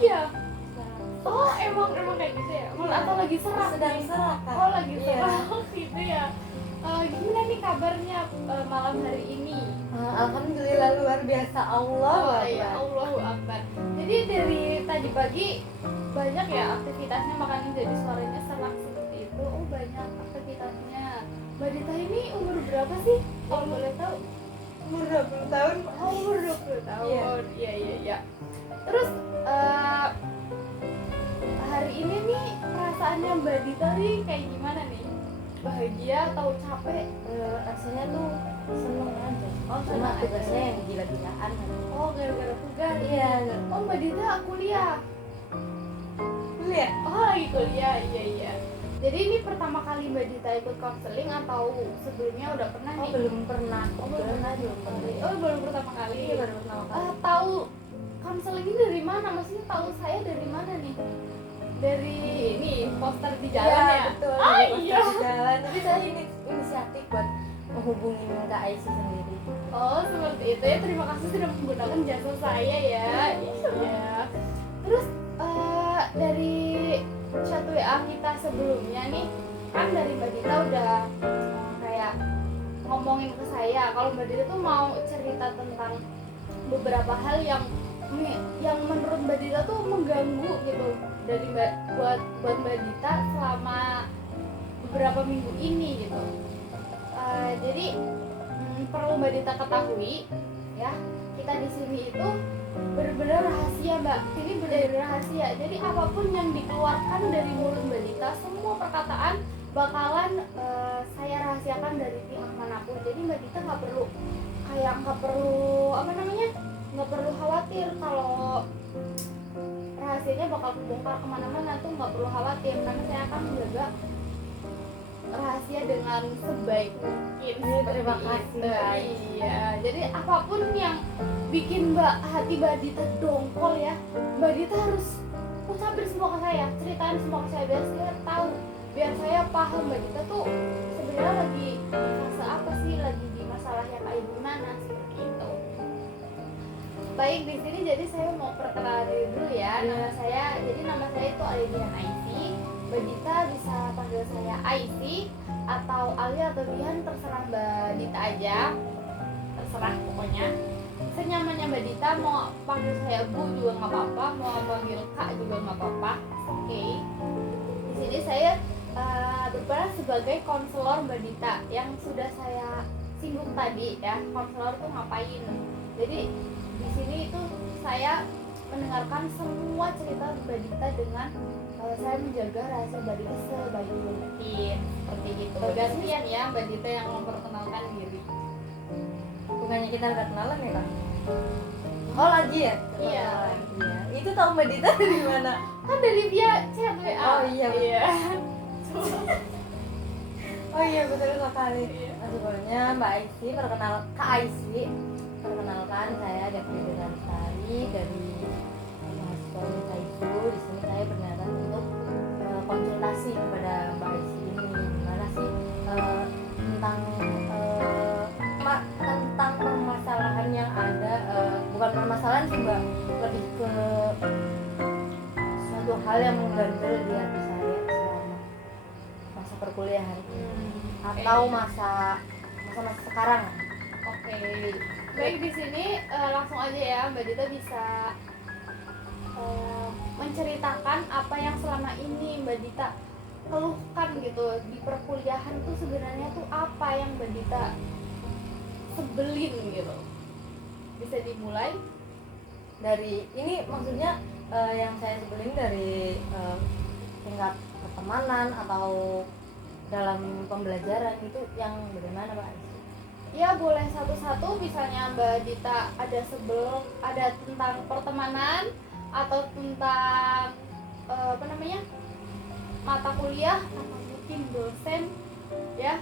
iya. Oh emang kayak gitu ya? Atau lagi serak? Sedang serak kan? Oh lagi Iya. serak gitu ya. Gimana nih kabarnya malam hari ini? Alhamdulillah luar biasa. Allah Ya Allahu Akbar. Jadi dari tadi pagi banyak ya aktivitasnya, makanya jadi suaranya serak seperti itu. Oh banyak aktivitasnya. Mbak Dita ini umur berapa sih? Kalau boleh tahu? Umur 20 tahun. Oh umur 20 tahun. Iya. Terus hari ini nih perasaannya Mbak Dita nih kayak gimana nih? Bahagia atau capek? Rasanya tuh seneng aja. Oh, Cuma seneng tugasnya aja. yang gila-gilaan. Oh gara-gara tugas? Iya. Oh Mbak Dita kuliah? Lihat. Oh lagi kuliah, iya. Jadi ini pertama kali Mbak Dita ikut konseling atau sebelumnya udah pernah nih? Belum pernah. Oh belum pernah. Oh baru pertama kali. Iya, baru pertama kali. Tahu konseling ini dari mana? Maksudnya tahu saya dari mana nih? Dari ini poster di jalan ya? Betul. Ah Di iya. jalan. Tapi saya ini inisiatif buat menghubungin Kak Aisyah sendiri. Oh seperti itu ya, terima kasih sudah menggunakan jasa saya ya. Iya. Terus dari chat WA kita sebelumnya nih, kan dari Mbak Dita udah kayak ngomongin ke saya kalau Mbak Dita tuh mau cerita tentang beberapa hal yang menurut Mbak Dita tuh mengganggu gitu dari buat Mbak Dita selama beberapa minggu ini gitu. Jadi perlu Mbak Dita ketahui ya, kita di sini itu benar-benar rahasia Mbak. Ini benar-benar rahasia. Jadi apapun yang dikeluarkan dari mulut Mbak Dita, semua perkataan bakalan saya rahasiakan dari pihak manapun. Jadi Mbak Dita nggak perlu nggak perlu khawatir kalau rahasianya bakal kebongkar kemana-mana, tuh nggak perlu khawatir karena saya akan menjaga rahasia dengan sebaik mungkin. Terima kasih. Iya, jadi apapun yang bikin hati Mbak Dita dongkol ya, Mbak Dita harus ucapin semua ke saya, ceritain semua ke saya biar saya tahu, biar saya paham Mbak Dita tuh sebenarnya lagi di fase apa sih, lagi di masalah yang kayak gimana, seperti itu. Baik, di sini jadi saya mau perkenalan diri dulu ya. Nama saya itu Alidian Aisy. Mbak Dita bisa panggil saya Aisy atau Ali atau Dian, terserah Mbak Dita aja, terserah pokoknya senyamannya Mbak Dita. Mau panggil saya Bu juga nggak apa-apa, mau panggil Kak juga nggak apa-apa. Oke. Di sini saya berperan sebagai konselor Mbak Dita yang sudah saya singgung tadi ya. Konselor tuh ngapain? Jadi di sini itu saya mendengarkan semua cerita Mbak Dita dengan saya menjaga rahasia Mbak Dita sebaik mungkin, seperti itu. Gantian ya Mbak Dita yang memperkenalkan diri. Bukannya kita udah kenalan ya Kak? Oh lagi ya? Iya. Itu tahu Mbak Dita dari mana? Kan dari via chat WA. Oh iya. Iya. Oh iya betul sekali. Iya. Sebelumnya Mbak Aisy, Kak Aisy, perkenalkan saya David Lestari dari mahasiswa Unitaisu. Di sini saya berniat untuk konsultasi kepada Mbak Aisy ini gimana sih tentang permasalahan yang ada, bukan permasalahan sih Mbak, lebih ke suatu hal yang mengganjal di hati saya selama masa perkuliahan atau masa sekarang. Oke. Baik, di sini langsung aja ya Mbak Dita bisa menceritakan apa yang selama ini Mbak Dita keluhkan gitu di perkuliahan tuh, sebenarnya tuh apa yang Mbak Dita sebelin gitu. Bisa dimulai Dari ini maksudnya yang saya sebelin dari tingkat pertemanan atau dalam pembelajaran itu yang bagaimana Pak Aisy? ya, boleh satu-satu. Misalnya Mbak Dita ada tentang pertemanan atau tentang mata kuliah atau mungkin dosen ya,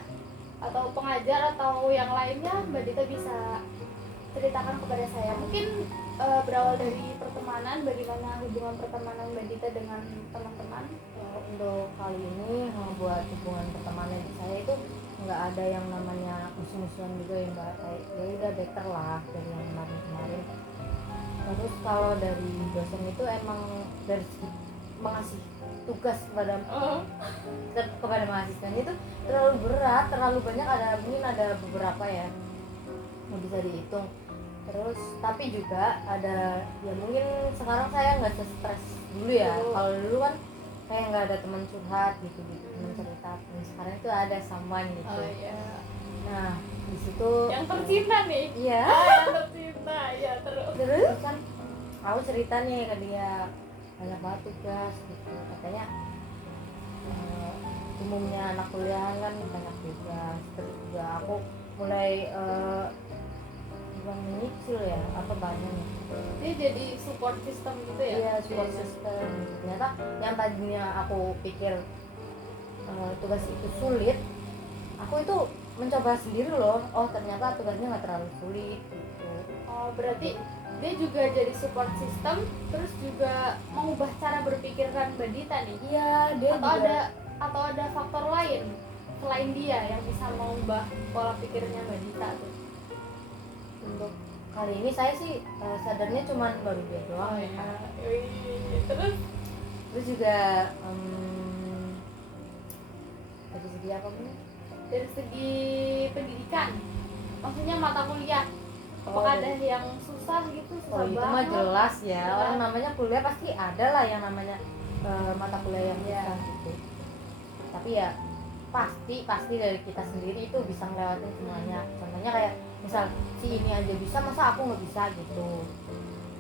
atau pengajar atau yang lainnya, Mbak Dita bisa ceritakan kepada saya. Mungkin berawal dari pertemanan, bagaimana hubungan pertemanan Mbak Dita dengan teman-teman. Untuk kali ini membuat hubungan pertemanan saya itu nggak ada yang namanya musuh-musuhan juga ya Mbak. Kayak ya udah better lah dari yang kemarin-kemarin. Terus kalau dari dosen itu emang dari segi mengasih tugas kepada mahasiswanya itu terlalu berat, terlalu banyak, ada mungkin ada beberapa ya nggak bisa dihitung. Terus tapi juga ada ya mungkin sekarang saya nggak stres dulu ya. Kalau dulu kan kayak nggak ada teman curhat gitu teman cerita. Nah, sekarang itu ada someone gitu. Oh iya. Nah di situ Yang tercinta nih. iya. Yang tercinta ya Terus kan aku cerita nih ke dia banyak banget tugas gitu katanya. Umumnya anak kuliah kan banyak tugas. Terus juga aku mulai bukan menyicil ya apa banyak dia jadi support system gitu ya. iya support system. Ternyata yang tadinya aku pikir tugas itu sulit, aku itu mencoba sendiri loh, oh ternyata tugasnya nggak terlalu sulit gitu. Oh berarti dia juga jadi support system, terus juga mengubah cara berpikir Mbak Dita nih. Iya dia Atau ada faktor lain selain dia yang bisa mengubah pola pikirnya Mbak Dita tuh. untuk kali ini saya sih sadarnya cuma baru dia doang ya kan. Terus juga dari segi apa nih? Dari segi pendidikan, maksudnya mata kuliah, apakah ada yang susah gitu, susah itu mah banget? jelas ya, Ya. orang namanya kuliah pasti ada lah yang namanya mata kuliah yang Ya. susah gitu. Tapi ya pasti dari kita sendiri itu bisa ngelewatin semuanya. Contohnya kayak misal si ini aja bisa, masa aku nggak bisa gitu.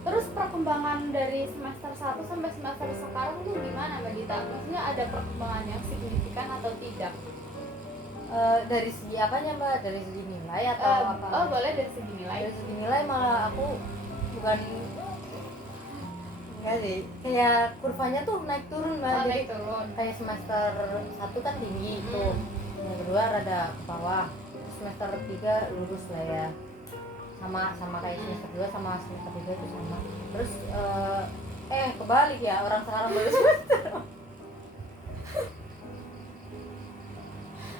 Terus perkembangan dari semester 1 sampai semester sekarang tuh gimana Mbak Dita? Maksudnya ada perkembangan yang signifikan atau tidak? Dari segi apanya mbak? Dari segi nilai atau apa? Oh boleh dari segi nilai. Dari segi nilai malah aku bukan enggak sih, kayak kurvanya tuh naik turun mbak. Jadi naik turun. kayak semester 1 kan tinggi itu, yang kedua rada ke bawah, terus semester 3 lurus lah ya, sama kayak semester 2 sama semester 3 itu sama. Terus kebalik ya, orang sekarang baru semester.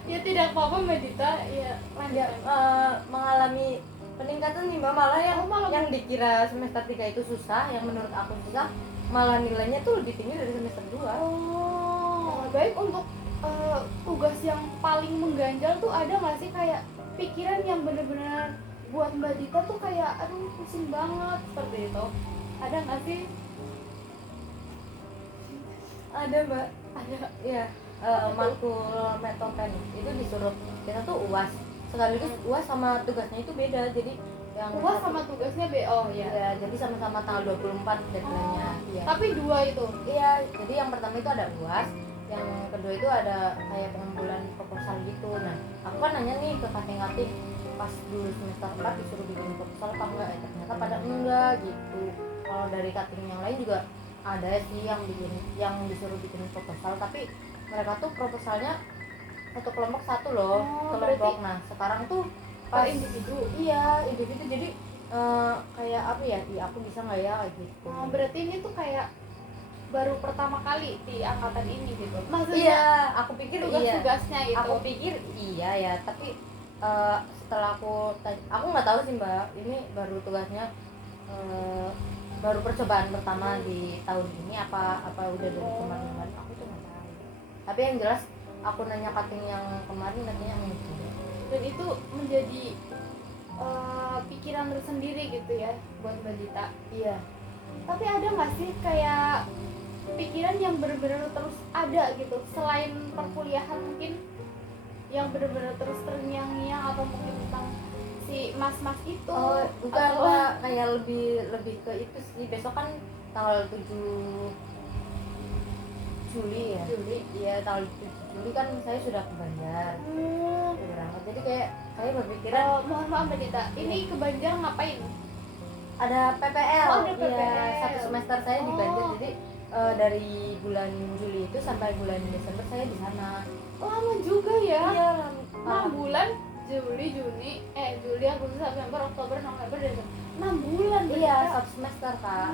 Ya tidak apa-apa Mbak Dita, ya lanjut. Mengalami peningkatan nih mbak, malah yang malah yang dikira semester 3 itu susah, yang menurut aku susah, malah nilainya tuh lebih tinggi dari semester 2. Oh, baik. Untuk tugas yang paling mengganjal tuh ada nggak sih kayak pikiran yang bener-bener buat Mbak Dita tuh kayak aduh pusing banget seperti itu? Ada nggak sih? Ada mbak, Ada. iya. Matkul metopen itu disuruh kita tuh UAS sekaligus UAS sama tugasnya itu beda, jadi yang UAS sama tugasnya BO ya. ya jadi sama-sama tanggal 24 deadline-nya. Iya. Tapi dua itu. Iya, jadi yang pertama itu ada UAS, yang kedua itu ada kayak pengumpulan proposal gitu. Nah, aku kan nanya nih ke kating-kating pas dulu semester 4 disuruh bikin proposal apa enggak, ternyata pada enggak gitu. Kalau dari kating yang lain juga ada sih yang disuruh bikin proposal, tapi mereka tuh proposalnya satu kelompok satu loh, kelompok. Nah, sekarang tuh pas individu. Iya, individu, jadi kayak apa ya, aku bisa nggak ya gitu. Oh, berarti ini tuh kayak baru pertama kali di angkatan ini gitu. Maksudnya Iya, aku pikir tugas-tugasnya iya. itu. Aku pikir iya ya, tapi setelah aku nggak tahu sih mbak, ini baru tugasnya baru percobaan pertama di tahun ini apa udah dari kemarin aku tuh nggak tahu. Tapi yang jelas aku nanya kating yang kemarin katanya enggak. Dan itu menjadi pikiran tersendiri gitu ya buat Mbak Dita. Iya. Tapi ada nggak sih kayak pikiran yang benar-benar terus ada gitu selain perkuliahan, mungkin yang benar-benar terus terngiang-ngiang, atau mungkin tentang si mas-mas itu? Oh, bukan atau mbak, kayak lebih ke itu sih. Besok kan tanggal 7 Juli ya. Iya, tanggal 7 Juli kan saya sudah ke Banjar. Sudah berangkat. Jadi kayak berpikiran mohon maaf Mbak Dita, ini ke Banjar ngapain? ada PPL. Oh, ada PPL. Iya, satu semester saya di Banjar. Jadi dari bulan Juli itu sampai bulan Desember saya di sana. Lama juga ya. Iya, 6 bulan. Juli, Juni, Juli, Agustus, September, Oktober, November, Desember. 6 bulan. Iya, Mbak Dita. satu semester kak.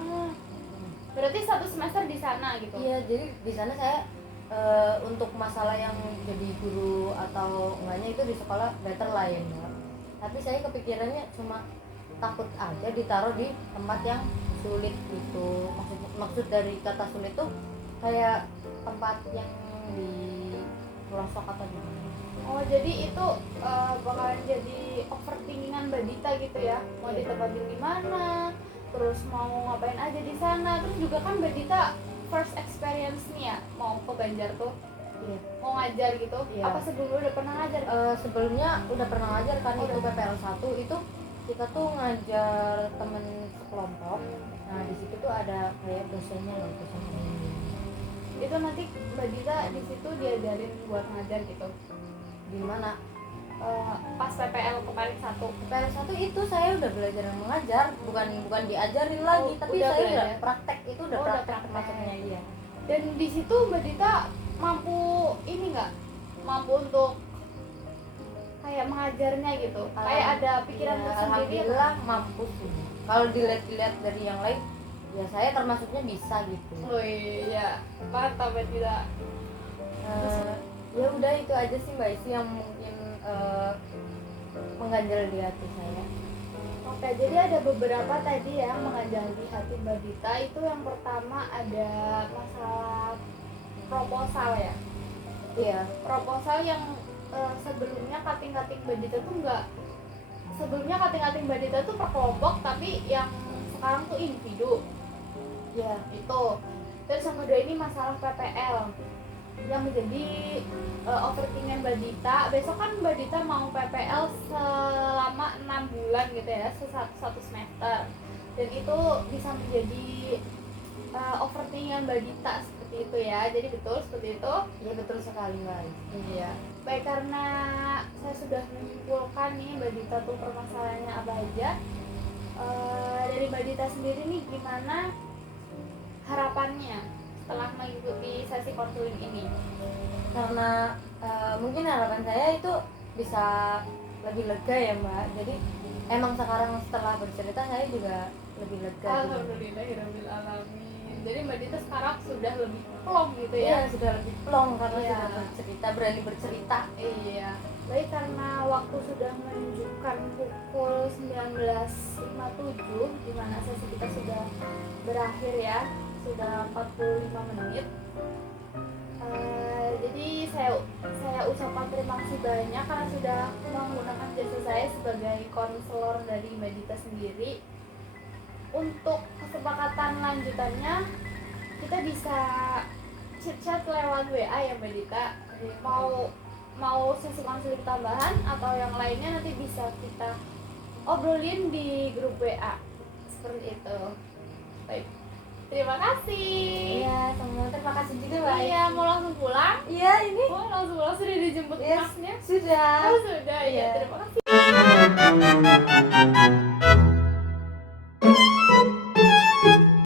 Berarti satu semester di sana gitu. Iya, jadi di sana saya untuk masalah yang jadi guru atau enggaknya itu di sekolah better lah ya. Tapi saya kepikirannya cuma takut aja ditaruh di tempat yang sulit gitu. Maksud dari kata sulit tuh kayak tempat yang di pelosok atau di mana. Oh jadi itu bakalan jadi overthinkingan Mbak Dita gitu ya, mau Iya. ditempatin di mana, terus mau ngapain aja di sana. Terus juga kan Mbak Dita first experience nih ya mau ke Banjar tuh, Iya. mau ngajar gitu. Iya. Apa sebelumnya udah pernah ngajar? Sebelumnya udah pernah ngajar kan, Oh, itu udah. PPL 1 itu kita tuh ngajar temen sekelompok. Nah di situ tuh ada kayak dosennya loh, dosen pembimbing. Itu nanti Mbak Dita di situ diajarin buat ngajar gitu. Di mana Pas PPL kemarin 1. PPL 1 itu saya udah belajar mengajar, bukan diajarin lagi, Oh, tapi udah saya belajar. udah praktek, itu udah Oh, udah praktek praktek. masuknya. Iya. Dan di situ Mbak Dita mampu ini nggak? Mampu untuk kayak mengajarnya gitu. Kayak ada pikiran Iya, tersendiri. alhamdulillah mampu sih. Kalau dilihat dari yang lain, ya saya termasuknya bisa gitu. Oh iya, mantap Mbak Dita. Ya udah itu aja sih Mbak Isi yang mungkin mengganjal di hati saya. Oke, jadi ada beberapa tadi yang mengganjal di hati Mbak Dita. Itu yang pertama ada masalah proposal ya. Iya. Proposal yang sebelumnya kating-kating Mbak Dita tuh enggak. Sebelumnya kating-kating Mbak Dita tuh per kelompok, tapi yang sekarang tuh individu. Ya. Itu. Terus yang kedua ini masalah PPL yang menjadi overthinkingan Mbak Dita. Besok kan Mbak Dita mau PPL selama 6 bulan gitu ya, satu semester. Dan itu bisa menjadi overthinkingan Mbak Dita seperti itu ya. Jadi betul seperti itu. Iya betul sekali Mbak. Iya. Baik, karena saya sudah menyimpulkan nih Mbak Dita tuh permasalahannya apa aja. Dari Mbak Dita sendiri nih gimana harapannya setelah mengikuti sesi konseling ini? Karena mungkin harapan saya itu bisa lebih lega ya Mbak. Jadi emang sekarang setelah bercerita saya juga lebih lega. Alhamdulillahirabbil alamin. Jadi Mbak Dita sekarang sudah lebih plong gitu Iya, ya. sudah lebih plong karena Iya. sudah bercerita, berani bercerita. Iya. Baik, karena waktu sudah menunjukkan pukul 19.57 di mana sesi kita sudah berakhir ya. Sudah 45 menit. Jadi saya ucapkan terima kasih banyak karena sudah menggunakan jasa saya sebagai konselor dari Mbak Dita sendiri. Untuk kesepakatan lanjutannya kita bisa chat lewat WA ya Mbak Dita. Mau sesi konseling tambahan atau yang lainnya nanti bisa kita obrolin di grup WA seperti itu. Baik, terima kasih. Iya, sama terima kasih juga Mbak. Iya, mau langsung pulang? Iya, ini Oh, langsung pulang, sudah dijemput Yes. masnya? sudah. Oh, sudah. Iya, Iya. terima kasih.